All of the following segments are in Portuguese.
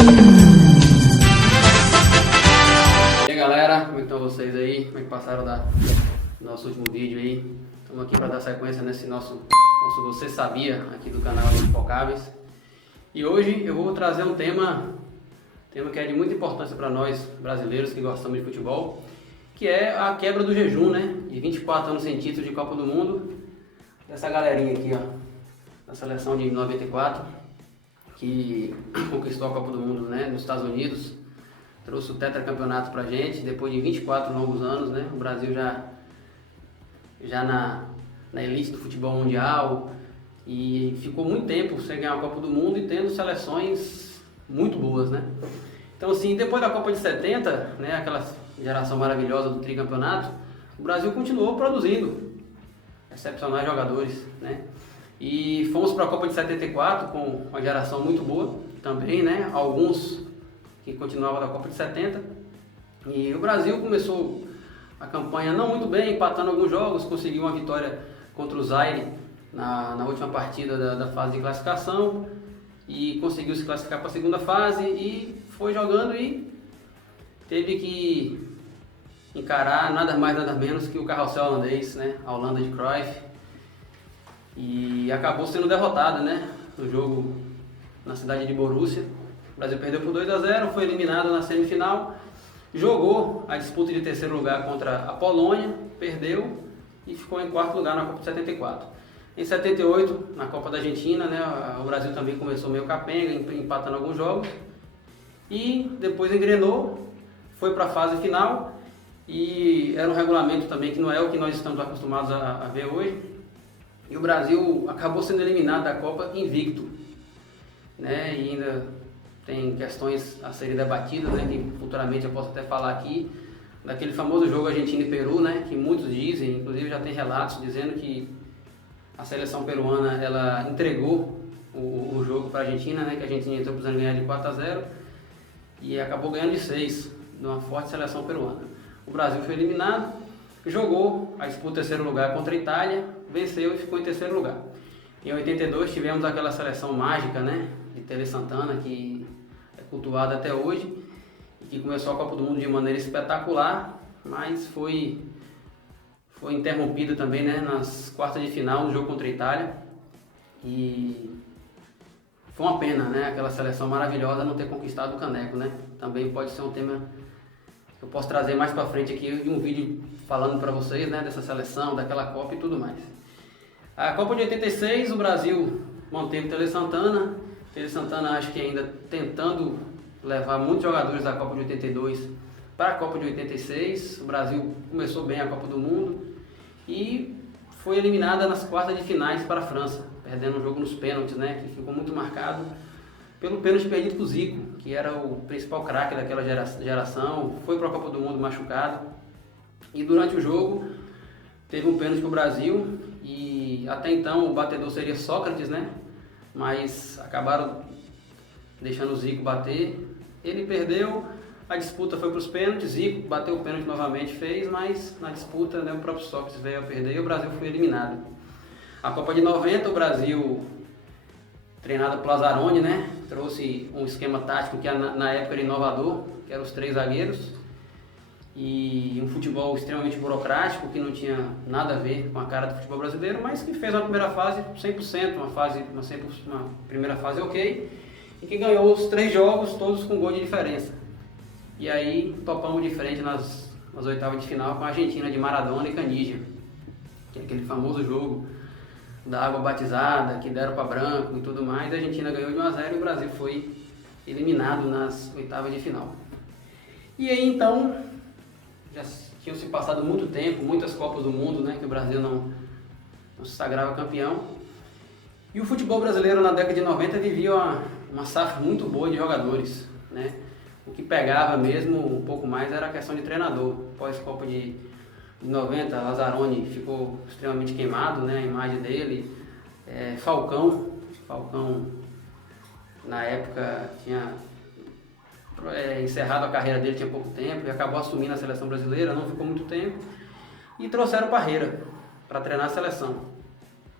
E aí galera, como é que estão vocês aí? Como é que passaram do nosso último vídeo aí? Estamos aqui para dar sequência nesse nosso Você Sabia, aqui do canal Infocáveis. E hoje eu vou trazer um tema que é de muita importância para nós brasileiros que gostamos de futebol, que é a quebra do jejum, né? De 24 anos sem título de Copa do Mundo, dessa galerinha aqui, ó, da seleção de 94, que conquistou a Copa do Mundo, né, nos Estados Unidos, trouxe o tetracampeonato pra gente, depois de 24 longos anos, né? O Brasil já na elite do futebol mundial, e ficou muito tempo sem ganhar a Copa do Mundo e tendo seleções muito boas, né? Então, assim, depois da Copa de 70, né, aquela geração maravilhosa do tricampeonato, o Brasil continuou produzindo excepcionais jogadores, né? E fomos para a Copa de 74 com uma geração muito boa também, né? Alguns que continuavam da Copa de 70. E o Brasil começou a campanha não muito bem, empatando alguns jogos, conseguiu uma vitória contra o Zaire na última partida da fase de classificação e conseguiu se classificar para a segunda fase e foi jogando e teve que encarar nada mais nada menos que o carrossel holandês, né? A Holanda de Cruyff, e acabou sendo derrotada, né? No jogo na cidade de Borussia. O Brasil perdeu por 2-0, foi eliminado na semifinal, jogou a disputa de terceiro lugar contra a Polônia, perdeu e ficou em quarto lugar na Copa de 74. Em 78, na Copa da Argentina, né, o Brasil também começou meio capenga, empatando alguns jogos, e depois engrenou, foi para a fase final, e era um regulamento também que não é o que nós estamos acostumados a ver hoje, e o Brasil acabou sendo eliminado da Copa invicto, né, e ainda tem questões a serem debatidas, né, que futuramente eu posso até falar aqui, daquele famoso jogo Argentina e Peru, né, que muitos dizem, inclusive já tem relatos dizendo que a seleção peruana ela entregou o jogo para a Argentina, né, que a Argentina entrou precisando ganhar de 4-0 e acabou ganhando de 6, de uma forte seleção peruana. O Brasil foi eliminado, jogou a disputa terceiro lugar contra a Itália, venceu e ficou em terceiro lugar. Em 82 tivemos aquela seleção mágica, né, de Tele Santana, que é cultuada até hoje, e que começou a Copa do Mundo de maneira espetacular, mas foi interrompida também, né, nas quartas de final, no jogo contra a Itália, e foi uma pena, né, aquela seleção maravilhosa não ter conquistado o caneco, né. Também pode ser um tema que eu posso trazer mais pra frente aqui em um vídeo falando para vocês, né, dessa seleção, daquela Copa e tudo mais. A Copa de 86, o Brasil manteve Tele Santana. Tele Santana acho que ainda tentando levar muitos jogadores da Copa de 82 para a Copa de 86. O Brasil começou bem a Copa do Mundo e foi eliminada nas quartas de finais para a França, perdendo o jogo nos pênaltis, né, que ficou muito marcado pelo pênalti perdido com o Zico, que era o principal craque daquela geração, foi para a Copa do Mundo machucado, e durante o jogo teve um pênalti para o Brasil, e até então o batedor seria Sócrates, né, mas acabaram deixando o Zico bater, ele perdeu, a disputa foi para os pênaltis, Zico bateu o pênalti novamente, fez, mas na disputa, né, o próprio Sócrates veio a perder e o Brasil foi eliminado. A Copa de 90, o Brasil, treinado por Lazzaroni, né, trouxe um esquema tático que na época era inovador, que eram os 3 zagueiros, e um futebol extremamente burocrático, que não tinha nada a ver com a cara do futebol brasileiro, mas que fez uma primeira fase 100%, uma primeira fase ok, e que ganhou os 3 jogos, todos com gol de diferença. E aí topamos de frente nas oitavas de final com a Argentina de Maradona e Caniggia, que é aquele famoso jogo da água batizada, que deram para branco e tudo mais. A Argentina ganhou de 1-0 e o Brasil foi eliminado nas oitavas de final. E aí então, já tinham se passado muito tempo, muitas Copas do Mundo, né, que o Brasil não se sagrava campeão. E o futebol brasileiro na década de 90 vivia uma safra muito boa de jogadores, né? O que pegava mesmo um pouco mais era a questão de treinador. Pós-Copa de 90, Lazzaroni ficou extremamente queimado, né, a imagem dele. Falcão na época tinha encerrado a carreira dele, tinha pouco tempo, e acabou assumindo a seleção brasileira, não ficou muito tempo, e trouxeram o Parreira para treinar a seleção,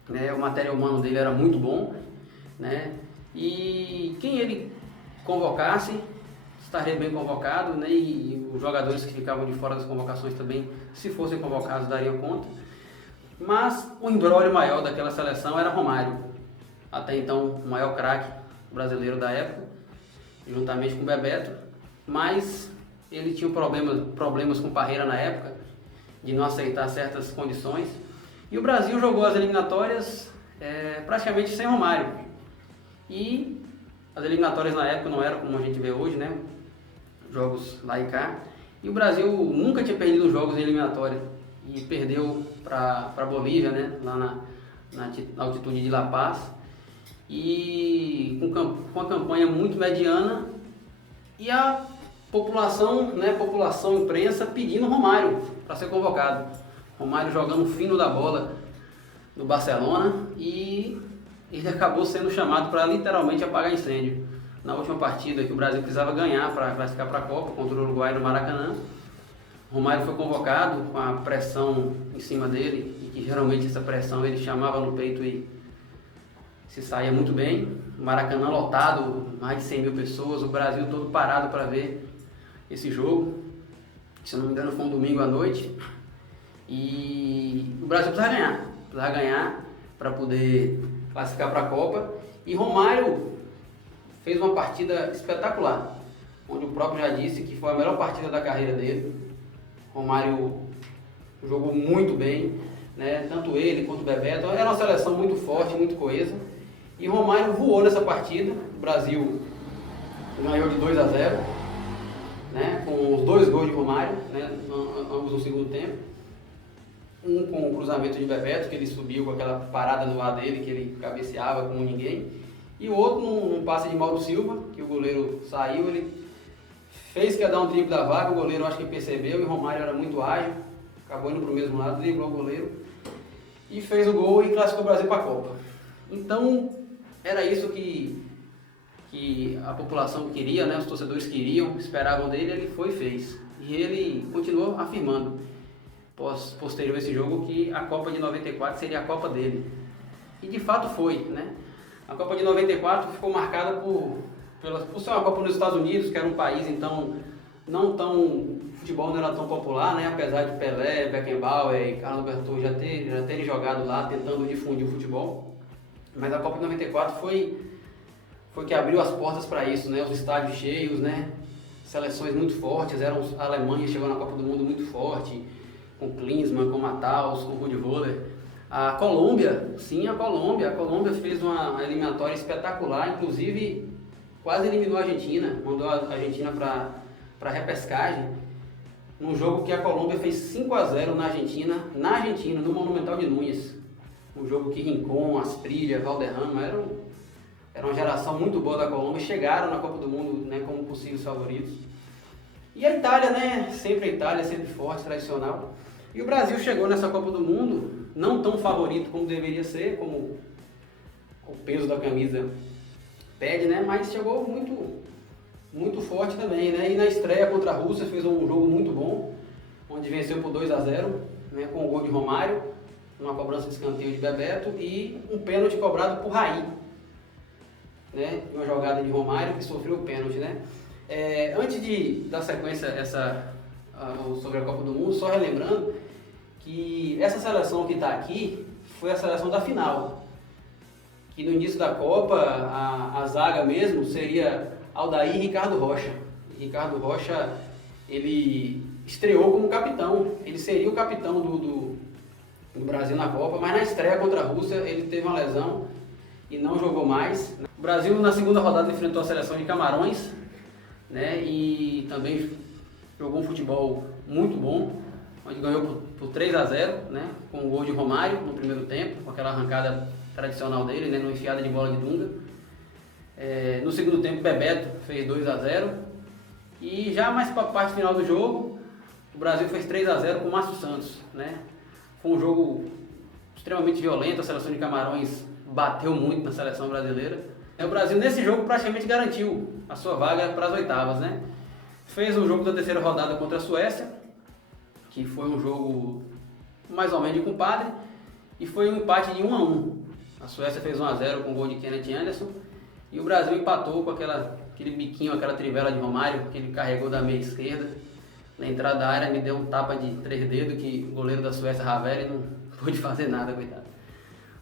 né? O material humano dele era muito bom, né? E quem ele convocasse, estaria bem convocado, né? E os jogadores que ficavam de fora das convocações também, se fossem convocados, dariam conta. Mas o imbróglio maior daquela seleção era Romário, até então o maior craque brasileiro da época, juntamente com o Bebeto, mas ele tinha problemas com Parreira na época, de não aceitar certas condições, e o Brasil jogou as eliminatórias praticamente sem Romário. E as eliminatórias na época não eram como a gente vê hoje, né? Jogos lá e cá. E o Brasil nunca tinha perdido os jogos eliminatórios e perdeu para a Bolívia, né? Lá na altitude de La Paz. E com uma campanha muito mediana, e a população, né, imprensa pedindo Romário para ser convocado. Romário jogando fino da bola no Barcelona, e ele acabou sendo chamado para literalmente apagar incêndio. Na última partida que o Brasil precisava ganhar para classificar para a Copa contra o Uruguai no Maracanã, Romário foi convocado com a pressão em cima dele, e que geralmente essa pressão ele chamava no peito e se saía muito bem. O Maracanã lotado, mais de 100 mil pessoas, o Brasil todo parado para ver esse jogo. Se eu não me engano foi um domingo à noite. E o Brasil precisava ganhar para poder classificar para a Copa. E Romário fez uma partida espetacular, onde o próprio já disse que foi a melhor partida da carreira dele. Romário jogou muito bem, né? Tanto ele quanto o Bebeto. Era uma seleção muito forte, muito coesa. E Romário voou nessa partida. O Brasil ganhou de 2-0, né? Com os 2 gols de Romário, né? Ambos no segundo tempo. Um com o cruzamento de Bebeto, que ele subiu com aquela parada no ar dele, que ele cabeceava como ninguém. E o outro num passe de Mauro Silva, que o goleiro saiu, ele fez que ia dar um drible da vaga, o goleiro acho que percebeu, e o Romário era muito ágil, acabou indo para o mesmo lado, driblou o goleiro e fez o gol e classificou o Brasil para a Copa. Então, era isso que a população queria, né? Os torcedores queriam, esperavam dele, ele foi e fez. E ele continuou afirmando, posterior a esse jogo, que a Copa de 94 seria a Copa dele. E de fato foi, né? A Copa de 94 ficou marcada por ser uma Copa nos Estados Unidos, que era um país, então, o futebol não era tão popular, né? Apesar de Pelé, Beckenbauer e Carlos Alberto já terem jogado lá, tentando difundir o futebol. Mas a Copa de 94 foi que abriu as portas para isso, né? Os estádios cheios, né? Seleções muito fortes, a Alemanha chegou na Copa do Mundo muito forte, com Klinsmann, com Matthaus, com Rudi Völler. A Colômbia, sim, a Colômbia fez uma eliminatória espetacular, inclusive quase eliminou a Argentina, mandou a Argentina para repescagem, num jogo que a Colômbia fez 5-0 na Argentina, no Monumental de Núñez. Um jogo que Rincón, Asprilla, Valderrama, era uma geração muito boa da Colômbia, chegaram na Copa do Mundo, né, como possíveis favoritos. E a Itália, né, sempre a Itália, sempre forte, tradicional. E o Brasil chegou nessa Copa do Mundo, não tão favorito como deveria ser, como o peso da camisa pede, né, mas chegou muito, muito forte também, né, e na estreia contra a Rússia fez um jogo muito bom, onde venceu por 2-0, né, com o gol de Romário, uma cobrança de escanteio de Bebeto e um pênalti cobrado por Raí, né, uma jogada de Romário que sofreu o pênalti, né. Antes de dar sequência sobre a Copa do Mundo, só relembrando que essa seleção que está aqui foi a seleção da final, que no início da Copa a zaga mesmo seria Aldair e Ricardo Rocha. Ricardo Rocha, ele estreou como capitão, ele seria o capitão do Brasil na Copa, mas na estreia contra a Rússia ele teve uma lesão e não jogou mais. O Brasil na segunda rodada enfrentou a seleção de Camarões, né, e também jogou um futebol muito bom, onde ganhou por 3-0, né, com o gol de Romário no primeiro tempo, com aquela arrancada tradicional dele, né, numa enfiada de bola de Dunga. No segundo tempo, Bebeto fez 2-0, e já mais para a parte final do jogo, o Brasil fez 3-0 com o Márcio Santos, né. Foi um jogo extremamente violento, a seleção de Camarões bateu muito na seleção brasileira. O Brasil nesse jogo praticamente garantiu a sua vaga para as oitavas, né. Fez o jogo da terceira rodada contra a Suécia, que foi um jogo mais ou menos de compadre, e foi um empate de 1-1. A Suécia fez 1-0 com o gol de Kenneth Anderson, E o Brasil empatou com aquele biquinho, aquela trivela de Romário, que ele carregou da meia esquerda. Na entrada da área me deu um tapa de 3 dedos que o goleiro da Suécia, Ravelli, não pôde fazer nada, coitado.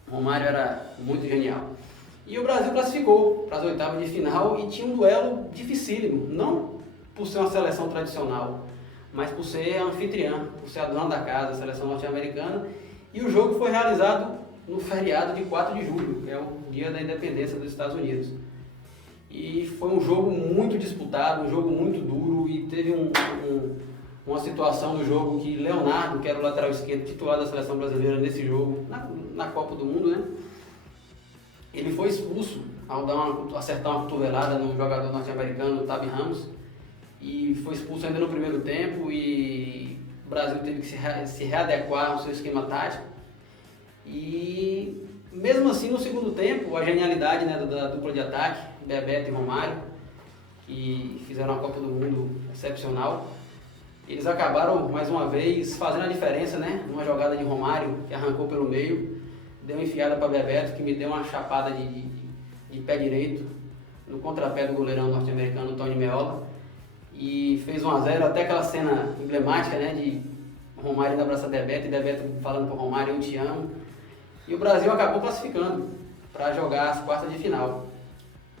O Romário era muito genial. E o Brasil classificou para as oitavas de final e tinha um duelo dificílimo, não por ser uma seleção tradicional, mas por ser anfitriã, por ser a dona da casa, a seleção norte-americana. E o jogo foi realizado no feriado de 4 de julho, que é o dia da independência dos Estados Unidos. E foi um jogo muito disputado, um jogo muito duro, e teve uma situação no jogo que Leonardo, que era o lateral esquerdo titular da seleção brasileira nesse jogo, na Copa do Mundo, né? Ele foi expulso ao acertar uma cotovelada no jogador norte-americano, Tabby Ramos, e foi expulso ainda no primeiro tempo, e o Brasil teve que se readequar ao seu esquema tático. E mesmo assim, no segundo tempo, a genialidade, né, da dupla de ataque, Bebeto e Romário, que fizeram uma Copa do Mundo excepcional, eles acabaram mais uma vez fazendo a diferença, né? Numa jogada de Romário que arrancou pelo meio, deu uma enfiada para Bebeto, que me deu uma chapada de pé direito no contrapé do goleirão norte-americano Tony Meola, e fez 1-0, até aquela cena emblemática, né, de Romário indo abraçar Bebeto e Bebeto falando para o Romário: eu te amo. E o Brasil acabou classificando para jogar as quartas de final.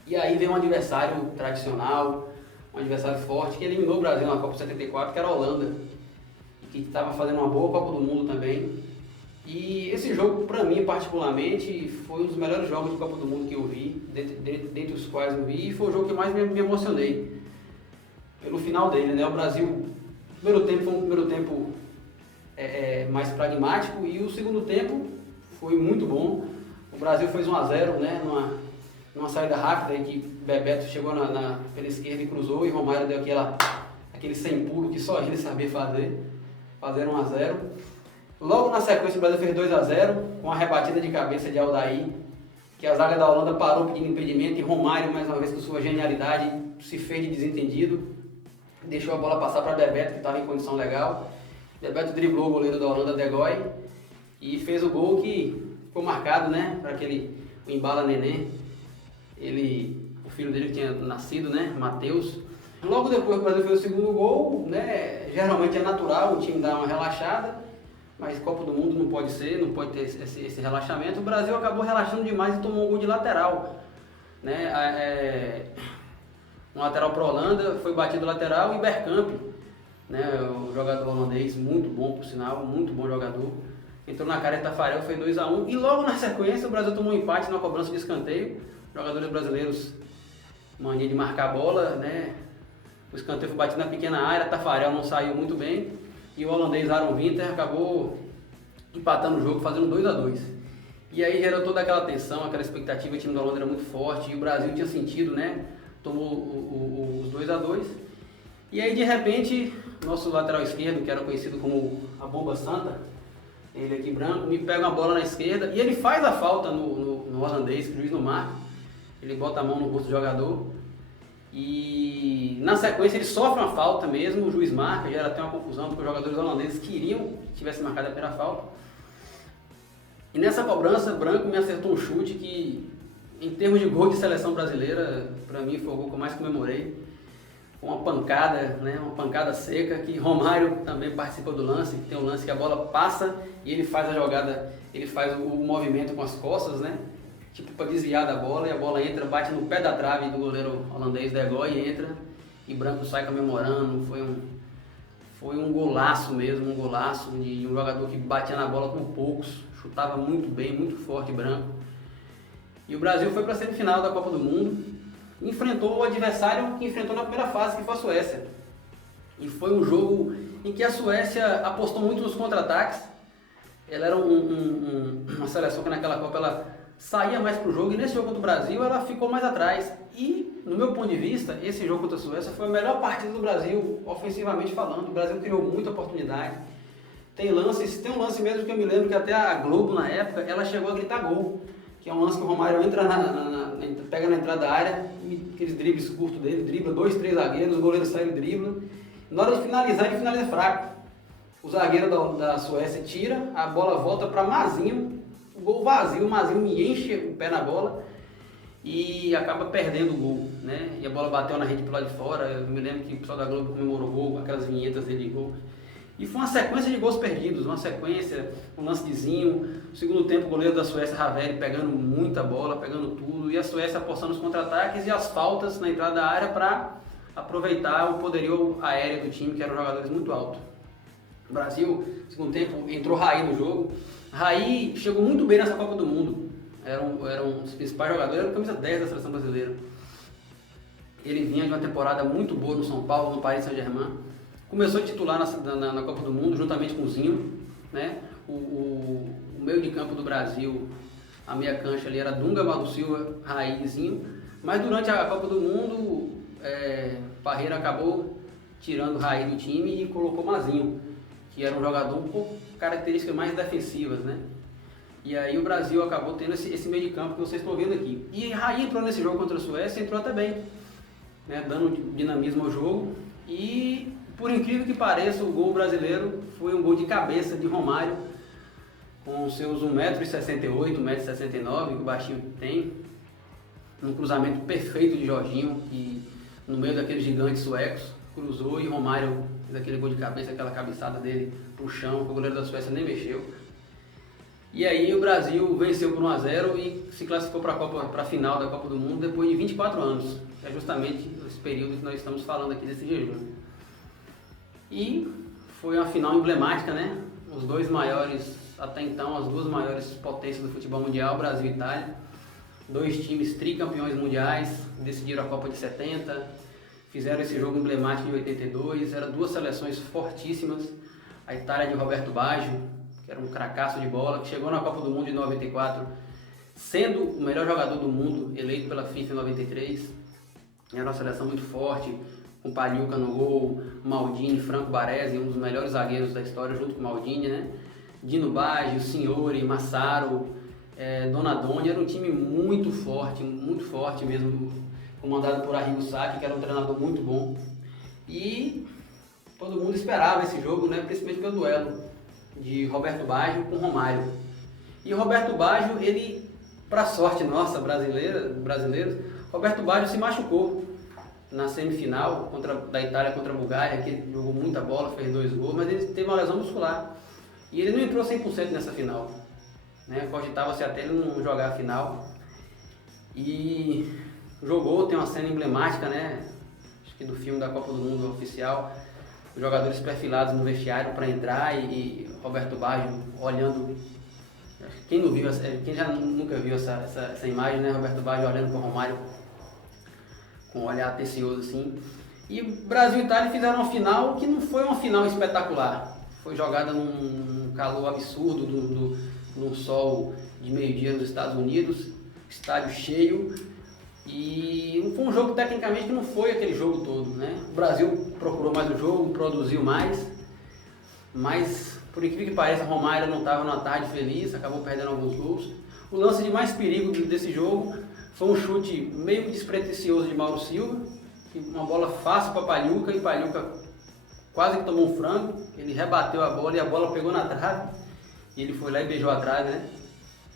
E aí veio um adversário tradicional, um adversário forte, que eliminou o Brasil na Copa 74, que era a Holanda, que estava fazendo uma boa Copa do Mundo também. E esse jogo, para mim particularmente, foi um dos melhores jogos de Copa do Mundo que eu vi, dentre os quais eu vi, e foi o jogo que mais me emocionei pelo final dele, né? O Brasil, o primeiro tempo foi um primeiro tempo mais pragmático, e o segundo tempo foi muito bom. O Brasil fez 1-0, né, numa saída rápida em que Bebeto chegou pela esquerda e cruzou, e Romário deu aquele sem pulo que só ele sabia fazer 1-0. Logo na sequência o Brasil fez 2-0 com a rebatida de cabeça de Aldair, que a zaga da Holanda parou pedindo impedimento, e Romário, mais uma vez com sua genialidade, se fez de desentendido, deixou a bola passar para Bebeto, que estava em condição legal. Bebeto driblou o goleiro da Holanda, De Goey, e fez o gol que ficou marcado, né, para o Embala Nenê. O filho dele que tinha nascido, né, Matheus. Logo depois o Brasil fez o segundo gol, né, geralmente é natural o time dar uma relaxada, mas Copa do Mundo não pode ter esse relaxamento. O Brasil acabou relaxando demais e tomou um gol de lateral, né, um lateral para a Holanda, foi batido lateral, e Bergkamp, né, o jogador holandês, muito bom por sinal, muito bom jogador, entrou na cara de Tafarel, foi 2-1, e logo na sequência o Brasil tomou um empate na cobrança de escanteio. Jogadores brasileiros, mania de marcar a bola, né? O escanteio foi batido na pequena área, Tafarel não saiu muito bem, e o holandês Aaron Winter acabou empatando o jogo, fazendo 2-2. E aí gerou toda aquela tensão, aquela expectativa. O time da Holanda era muito forte, e o Brasil tinha sentido, né? Tomou os 2-2. E aí de repente, nosso lateral esquerdo, que era conhecido como a Bomba Santa, ele aqui branco, me pega uma bola na esquerda, e ele faz a falta no holandês, que o juiz não marca. Ele bota a mão no rosto do jogador, e na sequência ele sofre uma falta mesmo, o juiz marca, gera até uma confusão, porque os jogadores holandeses queriam que tivesse marcado a primeira falta. E nessa cobrança, Branco me acertou um chute que, em termos de gol de seleção brasileira, para mim foi o gol que eu mais comemorei. Uma pancada, né, uma pancada seca, que Romário também participa do lance. Tem um lance que a bola passa e ele faz a jogada, ele faz o movimento com as costas, né, tipo para desviar da bola, e a bola entra, bate no pé da trave do goleiro holandês De Goey, e entra, e Branco sai comemorando. Foi um golaço mesmo, um golaço de um jogador que batia na bola como poucos, chutava muito bem, muito forte, Branco. E o Brasil foi para a semifinal da Copa do Mundo, enfrentou o adversário que enfrentou na primeira fase, que foi a Suécia. E foi um jogo em que a Suécia apostou muito nos contra-ataques. Ela era uma seleção que naquela Copa ela saía mais pro jogo, e nesse jogo contra o Brasil ela ficou mais atrás. E, no meu ponto de vista, esse jogo contra a Suécia foi a melhor partida do Brasil, ofensivamente falando. O Brasil criou muita oportunidade. Tem um lance mesmo que eu me lembro que até a Globo, na época, ela chegou a gritar gol. Que é um lance que o Romário entra pega na entrada da área, aqueles dribles curtos dele, dribla 2, 3 zagueiros, o goleiro sai e dribla. Na hora de finalizar, ele finaliza fraco. O zagueiro da Suécia tira, a bola volta para Mazinho, o gol vazio, o Mazinho me enche o pé na bola, e acaba perdendo o gol, né? E a bola bateu na rede pro lado de fora. Eu me lembro que o pessoal da Globo comemorou o gol, aquelas vinhetas dele de gol. E foi uma sequência de gols perdidos, uma sequência, um lance de Zinho. No segundo tempo, o goleiro da Suécia, Ravelli, pegando muita bola, pegando tudo, e a Suécia apostando nos contra-ataques e as faltas na entrada da área para aproveitar o poderio aéreo do time, que eram jogadores muito altos. O Brasil, no segundo tempo, entrou Raí no jogo. Raí chegou muito bem nessa Copa do Mundo. Era um dos principais jogadores, era o camisa 10 da seleção brasileira. Ele vinha de uma temporada muito boa no São Paulo, no Paris Saint-Germain. Começou a titular na Copa do Mundo, juntamente com o Zinho, né? O meio de campo do Brasil, a meia cancha ali era Dunga, Marco Silva, Raí e Zinho. Mas durante a Copa do Mundo, Parreira acabou tirando o Raí do time e colocou Mazinho, que era um jogador com características mais defensivas, né? E aí o Brasil acabou tendo esse meio de campo que vocês estão vendo aqui. E Raí entrou nesse jogo contra a Suécia, entrou até bem, né? Dando dinamismo ao jogo. E por incrível que pareça, o gol brasileiro foi um gol de cabeça de Romário, com seus 1,68m, 1,69m, que o baixinho tem, um cruzamento perfeito de Jorginho, que no meio daqueles gigantes suecos, cruzou, e Romário fez aquele gol de cabeça, aquela cabeçada dele pro chão, que o goleiro da Suécia nem mexeu. E aí o Brasil venceu por 1-0 e se classificou para a final da Copa do Mundo depois de 24 anos. É justamente esse período que nós estamos falando aqui desse jejum. E foi uma final emblemática, né? Os dois maiores, até então, as duas maiores potências do futebol mundial, Brasil e Itália. Dois times tricampeões mundiais, decidiram a Copa de 70, fizeram esse jogo emblemático de 82, eram duas seleções fortíssimas. A Itália de Roberto Baggio, que era um cracaço de bola, que chegou na Copa do Mundo de 94, sendo o melhor jogador do mundo, eleito pela FIFA em 93. Era uma seleção muito forte, com Pagliuca no gol, Maldini, Franco Baresi, um dos melhores zagueiros da história, junto com Maldini, né? Dino Baggio, Signori, Massaro, Donadoni. Era um time muito forte mesmo, comandado por Arrigo Sacchi, que era um treinador muito bom. E todo mundo esperava esse jogo, né? Principalmente pelo duelo de Roberto Baggio com Romário. E o Roberto Baggio, ele, para sorte nossa brasileiros, Roberto Baggio se machucou na semifinal da Itália contra a Bulgária, que ele jogou muita bola, fez 2 gols, mas ele teve uma lesão muscular. E ele não entrou 100% nessa final, né? Cogitava-se até ele não jogar a final. E jogou, tem uma cena emblemática, né? Acho que do filme da Copa do Mundo oficial, os jogadores perfilados no vestiário para entrar e Roberto Baggio olhando. Quem não viu, quem já nunca viu essa imagem, né? Roberto Baggio olhando para o Romário com um olhar atencioso assim. E Brasil e Itália fizeram uma final que não foi uma final espetacular. Foi jogada num calor absurdo, num sol de meio-dia nos Estados Unidos, estádio cheio. E foi um jogo tecnicamente que não foi aquele jogo todo, né? O Brasil procurou mais o jogo, produziu mais, mas por incrível que pareça, Romário não estava numa tarde feliz, acabou perdendo alguns gols. O lance de mais perigo desse jogo foi um chute meio despretensioso de Mauro Silva, uma bola fácil para Pagliuca, e Pagliuca quase que tomou um frango. Ele rebateu a bola e a bola pegou na trave, e ele foi lá e beijou a trave, né?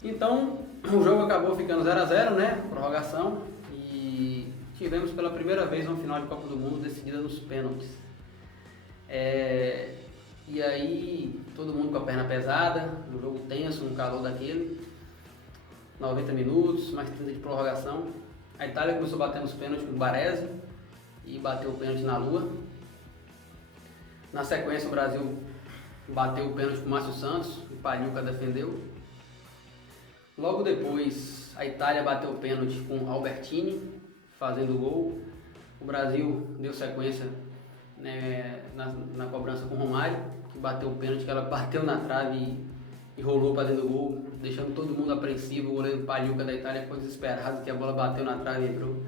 Então o jogo acabou ficando 0-0, né? Prorrogação, e tivemos pela primeira vez uma final de Copa do Mundo decidida nos pênaltis. E aí todo mundo com a perna pesada, um jogo tenso, um calor daquele. 90 minutos, mais 30 de prorrogação. A Itália começou a bater nos pênaltis com o Baresi e bateu o pênalti na lua. Na sequência, o Brasil bateu o pênalti com o Márcio Santos, o Pagliuca defendeu. Logo depois, a Itália bateu o pênalti com Albertini, fazendo o gol. O Brasil deu sequência, né, na cobrança com o Romário, que bateu o pênalti, que ela bateu na trave e rolou para dentro do gol, deixando todo mundo apreensivo. O goleiro Pagliuca da Itália ficou desesperado que a bola bateu na trave e entrou.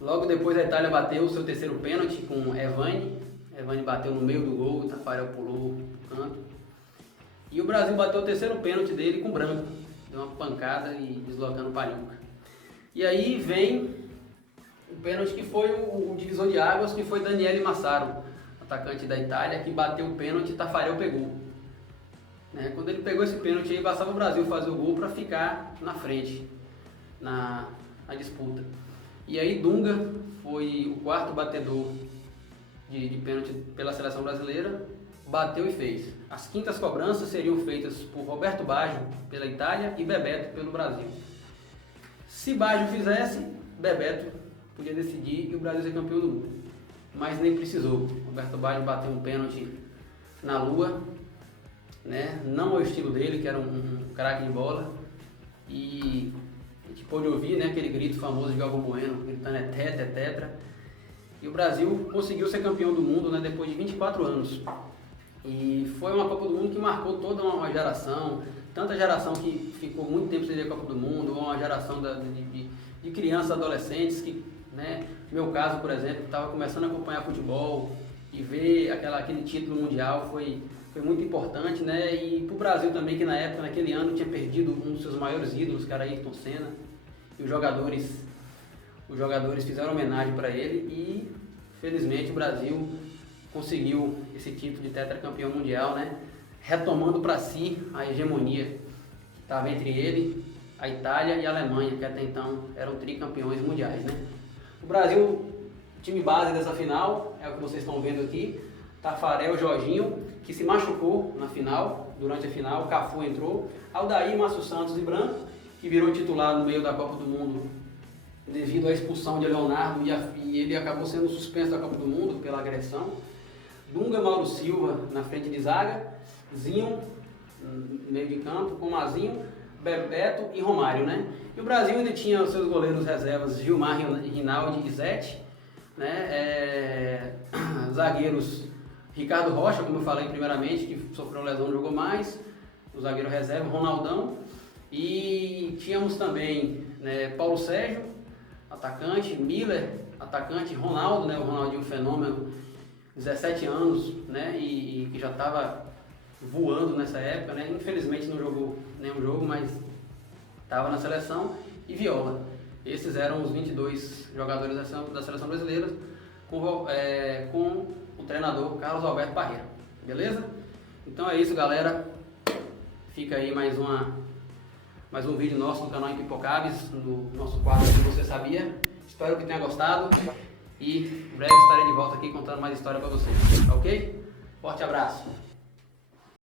Logo depois, a Itália bateu o seu terceiro pênalti com Evani. Evani bateu no meio do gol, o Tafarel pulou no canto. E o Brasil bateu o terceiro pênalti dele com Branco, deu uma pancada e deslocando o Pagliuca. E aí vem o pênalti que foi o divisor de águas, que foi Daniele Massaro, atacante da Itália, que bateu o pênalti e Tafarel pegou. Quando ele pegou esse pênalti aí, bastava o Brasil fazer o gol para ficar na frente, na na disputa. E aí Dunga foi o 4º batedor de pênalti pela seleção brasileira, bateu e fez. As quintas cobranças seriam feitas por Roberto Baggio pela Itália e Bebeto pelo Brasil. Se Baggio fizesse, Bebeto podia decidir e o Brasil ser campeão do mundo. Mas nem precisou. Roberto Baggio bateu um pênalti na lua, né? Não ao estilo dele, que era um craque de bola. E a gente pôde ouvir, né, aquele grito famoso de Galvão Bueno, gritando é tetra. E o Brasil conseguiu ser campeão do mundo, né, depois de 24 anos. E foi uma Copa do Mundo que marcou toda uma geração, tanta geração que ficou muito tempo sem ver a Copa do Mundo, uma geração de crianças, adolescentes que, né, no meu caso, por exemplo, estava começando a acompanhar futebol e ver aquele título mundial foi muito importante, né? E para o Brasil também, que na época, naquele ano, tinha perdido um dos seus maiores ídolos, que era Ayrton Senna, e os jogadores fizeram homenagem para ele e, felizmente, o Brasil conseguiu esse título de tetracampeão mundial, né? Retomando para si a hegemonia que estava entre ele, a Itália e a Alemanha, que até então eram tricampeões mundiais, né? O Brasil, time base dessa final, é o que vocês estão vendo aqui, Tafarel, Jorginho, que se machucou na final, durante a final, Cafu entrou, Aldair, Márcio Santos e Branco, que virou titular no meio da Copa do Mundo devido à expulsão de Leonardo e ele acabou sendo suspenso da Copa do Mundo pela agressão. Dunga, Mauro Silva na frente de zaga, Zinho no meio de campo, com Mazinho, Bebeto e Romário, né? E o Brasil ainda tinha os seus goleiros reservas Gilmar, Rinaldi e Zete, né? Zagueiros Ricardo Rocha, como eu falei primeiramente, que sofreu lesão, não jogou mais, o zagueiro reserva Ronaldão, e tínhamos também, né, Paulo Sérgio, atacante, Miller, atacante, Ronaldo, né, o Ronaldinho Fenômeno, 17 anos, né, e que já estava voando nessa época, né, infelizmente não jogou nenhum jogo, mas estava na seleção, e Viola. Esses eram os 22 jogadores da seleção brasileira, com o treinador Carlos Alberto Parreira, beleza? Então é isso, galera, fica aí mais um vídeo nosso no canal Impipocáveis, no nosso quadro que você sabia. Espero que tenha gostado e em breve estarei de volta aqui contando mais história para vocês, ok? Forte abraço!